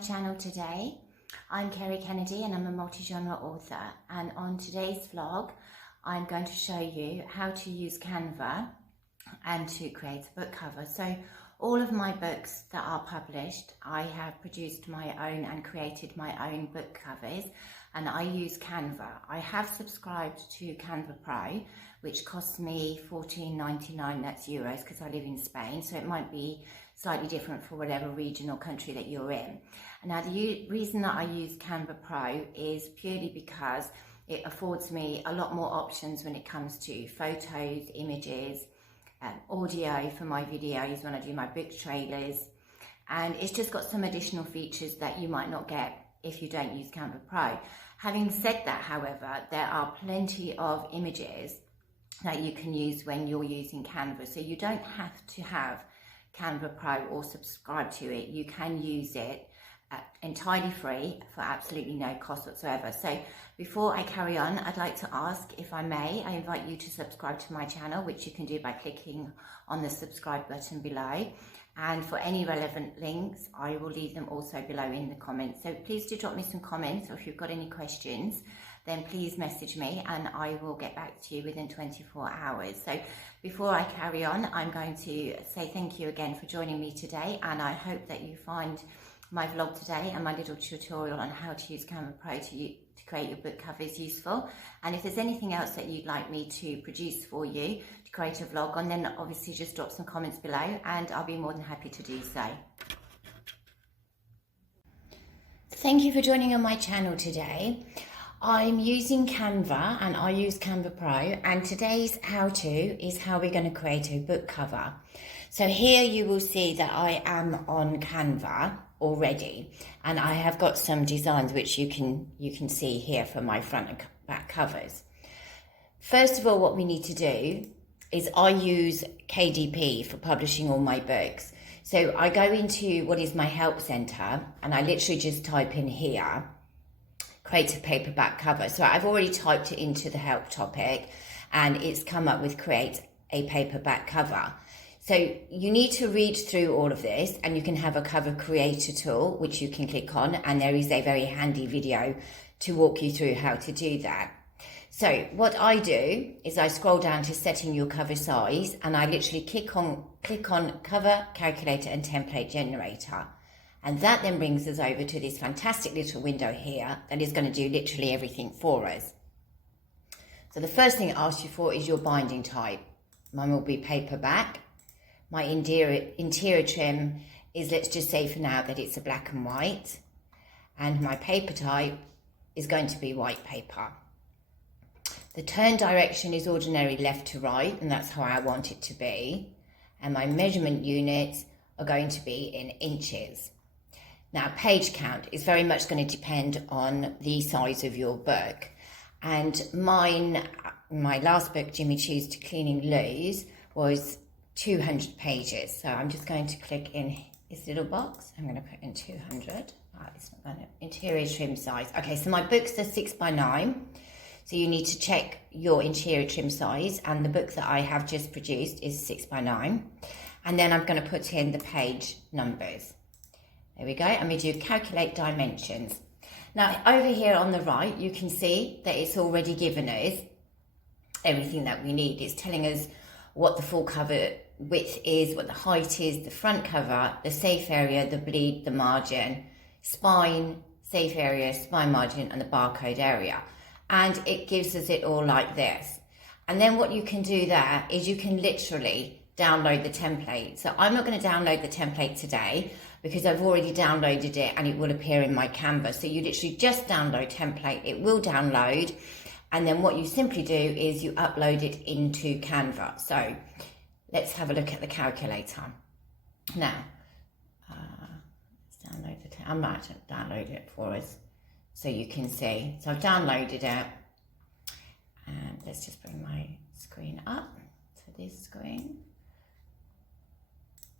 channel today. I'm Kerry Kennedy and I'm a multi-genre author, and on today's vlog I'm going to show you how to use Canva and to create a book cover. So all of my books that are published, I have produced my own and created my own book covers, and I use Canva. I have subscribed to Canva Pro, which costs me $14.99, that's euros, because I live in Spain, so it might be slightly different for whatever region or country that you're in. Now the reason that I use Canva Pro is purely because it affords me a lot more options when it comes to photos, images, audio for my videos when I do my book trailers, and it's just got some additional features that you might not get if you don't use Canva Pro. Having said that, however, there are plenty of images that you can use when you're using Canva, so you don't have to have Canva Pro or subscribe to it. You can use it entirely free for absolutely no cost whatsoever. So before I carry on, I'd like to ask, if I may, I invite you to subscribe to my channel, which you can do by clicking on the subscribe button below. And for any relevant links, I will leave them also below in the comments. So please do drop me some comments, or if you've got any questions, then please message me and I will get back to you within 24 hours. So before I carry on, I'm going to say thank you again for joining me today, and I hope that you find my vlog today and my little tutorial on how to use Canva Pro to create your book covers useful. And if there's anything else that you'd like me to produce for you to create a vlog on, then obviously just drop some comments below and I'll be more than happy to do so. Thank you for joining on my channel today. I'm using Canva and I use Canva Pro, and today's how-to is how we're going to create a book cover. So here you will see that I am on Canva already, and I have got some designs which you can see here for my front and back covers. First of all, what we need to do is I use KDP for publishing all my books. So I go into what is my help center and I literally just type in here, create a paperback cover. So I've already typed it into the help topic and it's come up with create a paperback cover. So you need to read through all of this, and you can have a cover creator tool, which you can click on, and there is a very handy video to walk you through how to do that. So what I do is I scroll down to setting your cover size, and I literally click on cover calculator and template generator. And that then brings us over to this fantastic little window here that is going to do literally everything for us. So the first thing it asks you for is your binding type. Mine will be paperback. My interior trim is, let's just say for now that it's a black and white. And my paper type is going to be white paper. The turn direction is ordinary left to right, and that's how I want it to be. And my measurement units are going to be in inches. Now, page count is very much going to depend on the size of your book. And my last book, Jimmy Choos to Cleaning Loos, was 200 pages. So I'm just going to click in this little box. I'm going to put in 200. It's not going to, interior trim size. Okay, so my books are 6x9. So you need to check your interior trim size, and the book that I have just produced is 6x9. And then I'm going to put in the page numbers. There we go. I'm going to do calculate dimensions. Now over here on the right, you can see that it's already given us everything that we need. It's telling us what the full cover width is, what the height is, the front cover, the safe area, the bleed, the margin, spine, safe area, spine margin, and the barcode area. And it gives us it all like this. And then what you can do there is you can literally download the template. So I'm not going to download the template today because I've already downloaded it and it will appear in my Canva. So you literally just download template, it will download, and then what you simply do is you upload it into Canva. So let's have a look at the calculator. Now, let's download I might download it for us so you can see. So I've downloaded it, and let's just bring my screen up to this screen.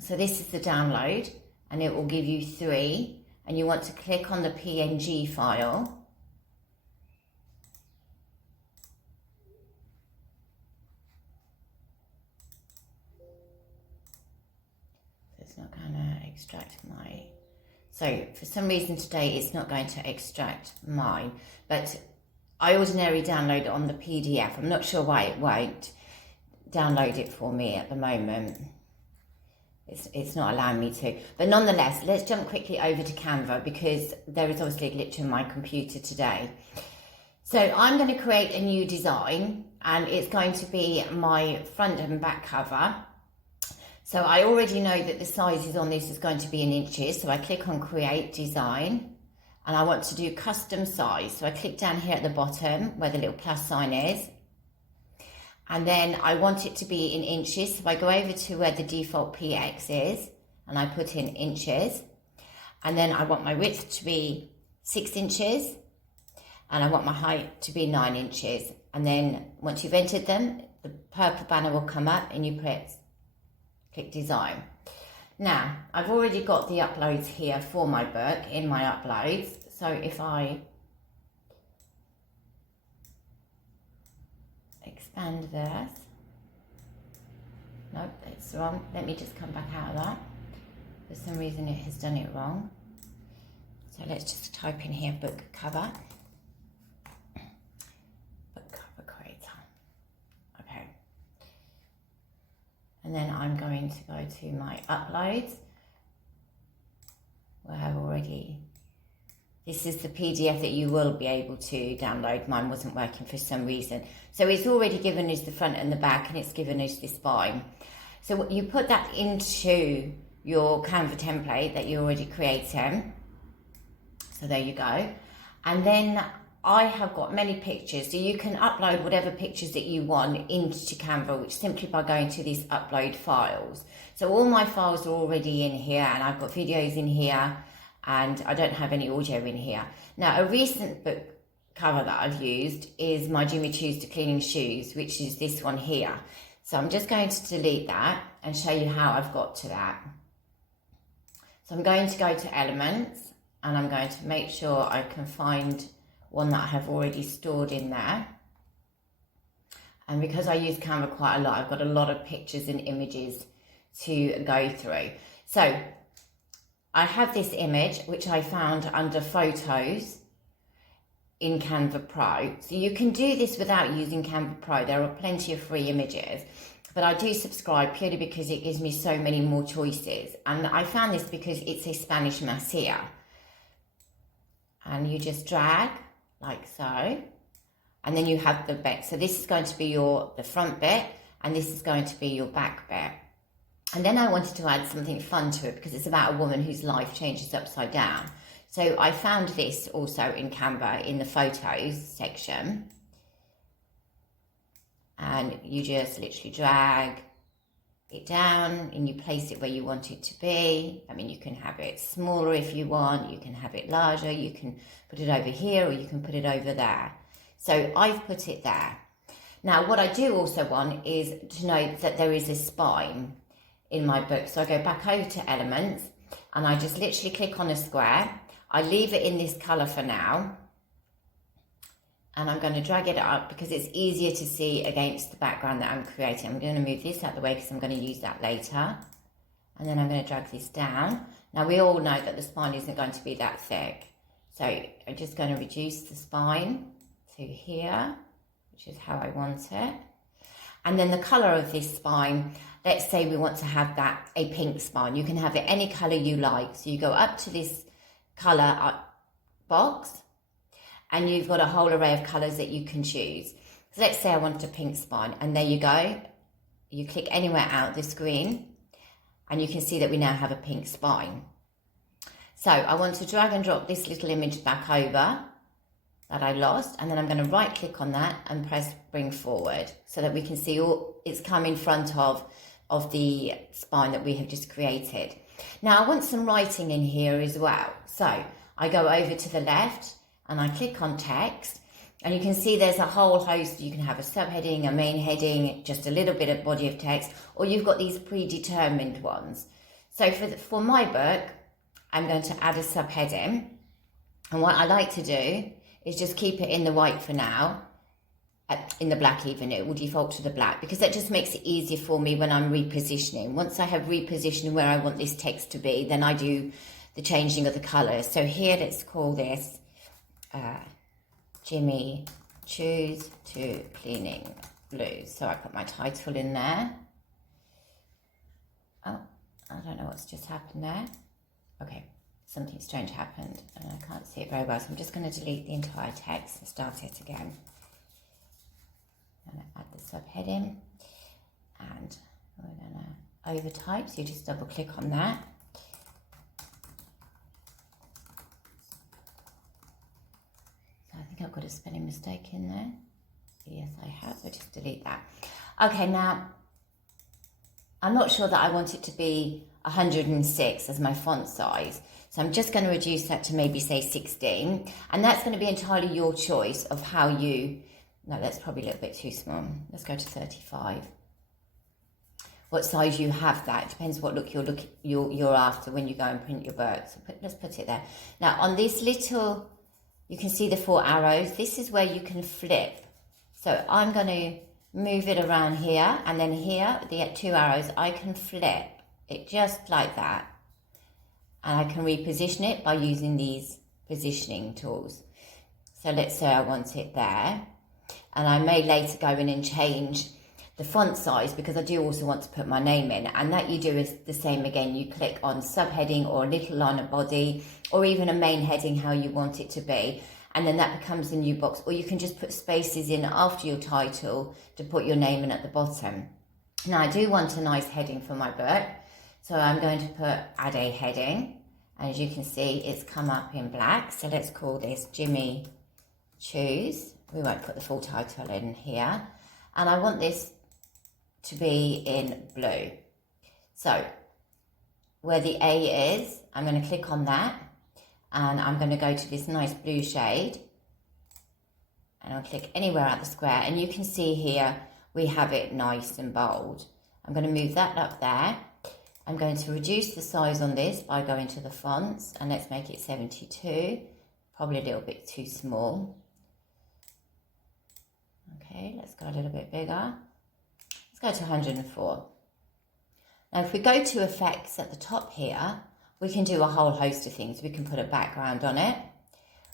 So this is the download, and it will give you 3, and you want to click on the PNG file. It's not going to extract my So for some reason today it's not going to extract mine, but I ordinarily download it on the PDF. I'm not sure why it won't download it for me at the moment. It's not allowing me to. But nonetheless, let's jump quickly over to Canva because there is obviously a glitch in my computer today. So I'm going to create a new design and it's going to be my front and back cover. So I already know that the sizes on this is going to be in inches. So I click on Create Design and I want to do custom size. So I click down here at the bottom where the little plus sign is. And then I want it to be in inches. So I go over to where the default PX is and I put in inches. And then I want my width to be 6 inches. And I want my height to be 9 inches. And then once you've entered them, the purple banner will come up and you click design. Now, I've already got the uploads here for my book in my uploads. So if I expand this, nope, it's wrong. Let me just come back out of that. For some reason it has done it wrong. So let's just type in here book cover. And then I'm going to go to my uploads where I've already, this is the PDF that you will be able to download. Mine wasn't working for some reason. So it's already given us the front and the back and it's given us the spine. So you put that into your Canva template that you already created. So there you go. And then I have got many pictures, so you can upload whatever pictures that you want into Canva, which simply by going to these upload files. So all my files are already in here and I've got videos in here and I don't have any audio in here. Now a recent book cover that I've used is my Jimmy Choos to Cleaning Shoes, which is this one here. So I'm just going to delete that and show you how I've got to that. So I'm going to go to Elements and I'm going to make sure I can find one that I have already stored in there. And because I use Canva quite a lot, I've got a lot of pictures and images to go through. So I have this image, which I found under Photos in Canva Pro. So you can do this without using Canva Pro. There are plenty of free images, but I do subscribe purely because it gives me so many more choices. And I found this because it's a Spanish masía. And you just drag like so, and then you have the back. So this is going to be the front bit, and this is going to be your back bit. And then I wanted to add something fun to it because it's about a woman whose life changes upside down. So I found this also in Canva in the photos section, and you just literally drag it down and you place it where you want it to be. I mean, you can have it smaller if you want, you can have it larger, you can put it over here or you can put it over there. So I've put it there. Now what I do also want is to know that there is a spine in my book. So I go back over to Elements and I just literally click on a square. I leave it in this colour for now. And I'm going to drag it up because it's easier to see against the background that I'm creating. I'm going to move this out of the way because I'm going to use that later. And then I'm going to drag this down. Now we all know that the spine isn't going to be that thick. So I'm just going to reduce the spine to here, which is how I want it. And then the colour of this spine, let's say we want to have that a pink spine. You can have it any colour you like. So you go up to this colour box, and you've got a whole array of colours that you can choose. So let's say I want a pink spine, and there you go. You click anywhere out the screen, and you can see that we now have a pink spine. So I want to drag and drop this little image back over that I lost, and then I'm going to right click on that and press bring forward so that we can see it's come in front of the spine that we have just created. Now I want some writing in here as well. So I go over to the left, and I click on text, and you can see there's a whole host. You can have a subheading, a main heading, just a little bit of body of text, or you've got these predetermined ones. So for my book, I'm going to add a subheading, and what I like to do is just keep it in the white for now, in the black even. It will default to the black because that just makes it easier for me when I'm repositioning. Once I have repositioned where I want this text to be, then I do the changing of the colours. So here, let's call this Jimmy Choose to Cleaning Blues. So I put my title in there. Oh, I don't know what's just happened there. Okay, something strange happened and I can't see it very well. So I'm just going to delete the entire text and start it again. I'm going to add the subheading and we're going to overtype. So you just double click on that. So I think I've got a spelling mistake in there. Yes, I have. So just delete that. Okay, now I'm not sure that I want it to be 106 as my font size. So I'm just going to reduce that to maybe say 16. And that's going to be entirely your choice of how you, no, that's probably a little bit too small. Let's go to 35. What size you have that. It depends what look you're after when you go and print your book. So let's put it there. Now on this little, you can see the 4 arrows. This is where you can flip. So I'm going to move it around here, and then here, the 2 arrows, I can flip it just like that. And I can reposition it by using these positioning tools. So let's say I want it there. And I may later go in and change the font size because I do also want to put my name in. And that you do is the same again. You click on subheading or a little line of body or even a main heading, how you want it to be. And then that becomes a new box. Or you can just put spaces in after your title to put your name in at the bottom. Now I do want a nice heading for my book. So I'm going to put add a heading. And as you can see, it's come up in black. So let's call this Jimmy Choose. We won't put the full title in here. And I want this to be in blue. So where the A is, I'm going to click on that. And I'm going to go to this nice blue shade. And I'll click anywhere at the square. And you can see here, we have it nice and bold. I'm going to move that up there. I'm going to reduce the size on this by going to the fonts. And let's make it 72. Probably a little bit too small. Okay, let's go a little bit bigger. Let's go to 104. Now, if we go to effects at the top here, we can do a whole host of things. We can put a background on it.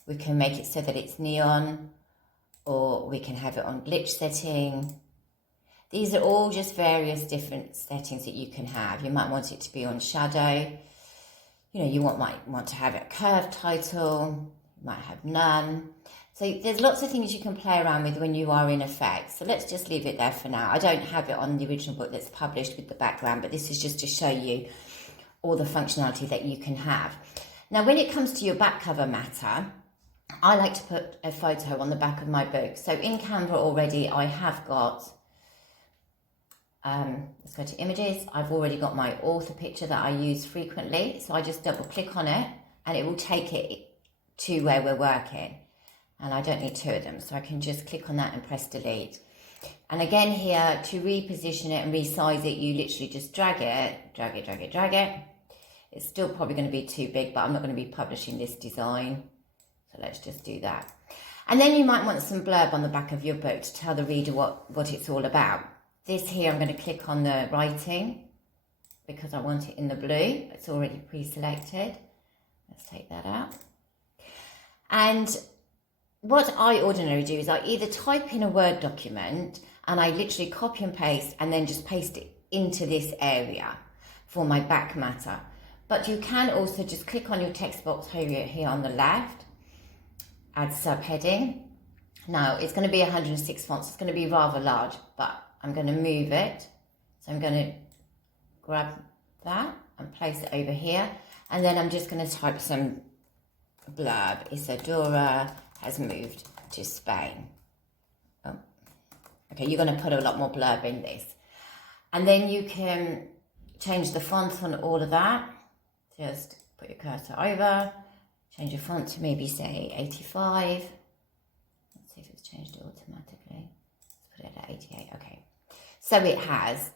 We can make it so that it's neon, or we can have it on glitch setting. These are all just various different settings that you can have. You might want it to be on shadow. You know, you might want to have a curved title. You might have none. So there's lots of things you can play around with when you are in effects. So let's just leave it there for now. I don't have it on the original book that's published with the background, but this is just to show you all the functionality that you can have. Now, when it comes to your back cover matter, I like to put a photo on the back of my book. So in Canva already, I have got, let's go to images. I've already got my author picture that I use frequently. So I just double click on it and it will take it to where we're working. And I don't need 2 of them. So I can just click on that and press delete. And again here, to reposition it and resize it, you literally just drag it, drag it, drag it, drag it. It's still probably going to be too big, but I'm not going to be publishing this design. So let's just do that. And then you might want some blurb on the back of your book to tell the reader what it's all about. This here, I'm going to click on the writing because I want it in the blue. It's already pre-selected. Let's take that out. And what I ordinarily do is I either type in a Word document and I literally copy and paste and then just paste it into this area for my back matter. But you can also just click on your text box here on the left, add subheading. Now it's going to be 106 fonts. It's going to be rather large, but I'm going to move it. So I'm going to grab that and place it over here. And then I'm just going to type some blurb. Isadora has moved to Spain. Oh. Okay, you're going to put a lot more blurb in this. And then you can change the font on all of that. Just put your cursor over, change your font to maybe say 85. Let's see if it's changed it automatically. Let's put it at 88, okay. So it has.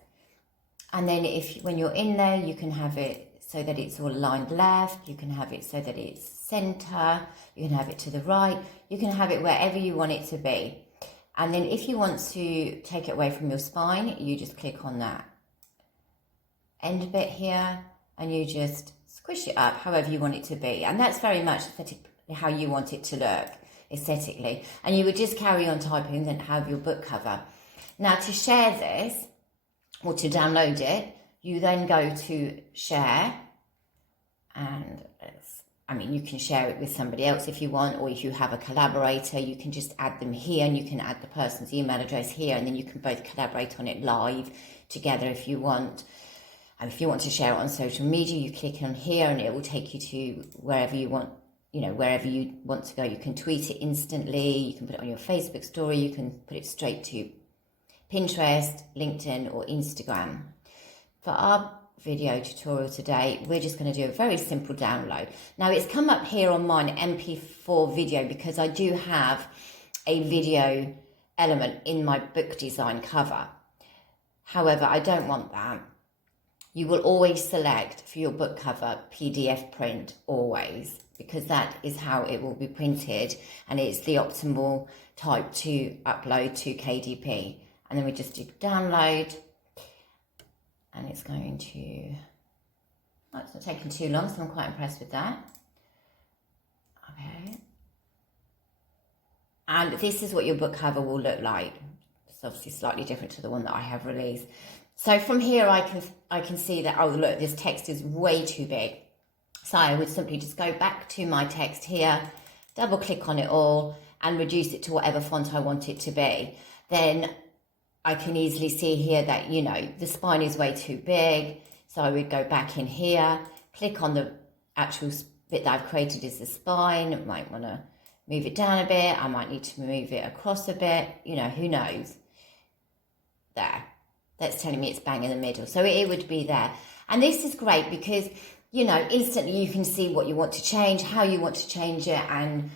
And then when you're in there, you can have it so that it's all aligned left. You can have it so that it's center. You can have it to the right. You can have it wherever you want it to be. And then if you want to take it away from your spine, you just click on that end bit here and you just squish it up however you want it to be. And that's very much how you want it to look aesthetically. And you would just carry on typing and have your book cover. Now to share this or to download it, you then go to share, and you can share it with somebody else if you want, or if you have a collaborator, you can just add them here, and you can add the person's email address here, and then you can both collaborate on it live together if you want. And if you want to share it on social media, you click on here and it will take you to wherever you want, wherever you want to go. You can tweet it instantly, you can put it on your Facebook story, you can put it straight to Pinterest, LinkedIn or Instagram. For our video tutorial today, we're just going to do a very simple download. Now it's come up here on mine MP4 video because I do have a video element in my book design cover. However, I don't want that. You will always select for your book cover PDF print, always, because that is how it will be printed and it's the optimal type to upload to KDP. And then we just do download. And it's going to, it's not taking too long, so I'm quite impressed with that. Okay. And this is what your book cover will look like. It's obviously slightly different to the one that I have released. So from here, I can see that, oh, look, this text is way too big. So I would simply just go back to my text here, double click on it all, and reduce it to whatever font I want it to be. Then I can easily see here that, the spine is way too big. So I would go back in here, click on the actual bit that I've created as the spine. I might want to move it down a bit. I might need to move it across a bit. Who knows? There. That's telling me it's bang in the middle. So it would be there. And this is great because, instantly you can see what you want to change, how you want to change it, and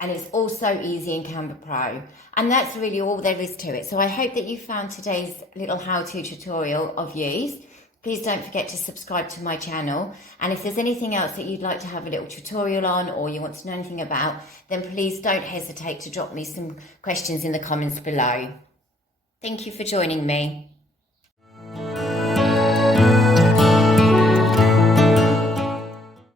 it's also easy in Canva Pro. And that's really all there is to it. So I hope that you found today's little how-to tutorial of use. Please don't forget to subscribe to my channel. And if there's anything else that you'd like to have a little tutorial on, or you want to know anything about, then please don't hesitate to drop me some questions in the comments below. Thank you for joining me.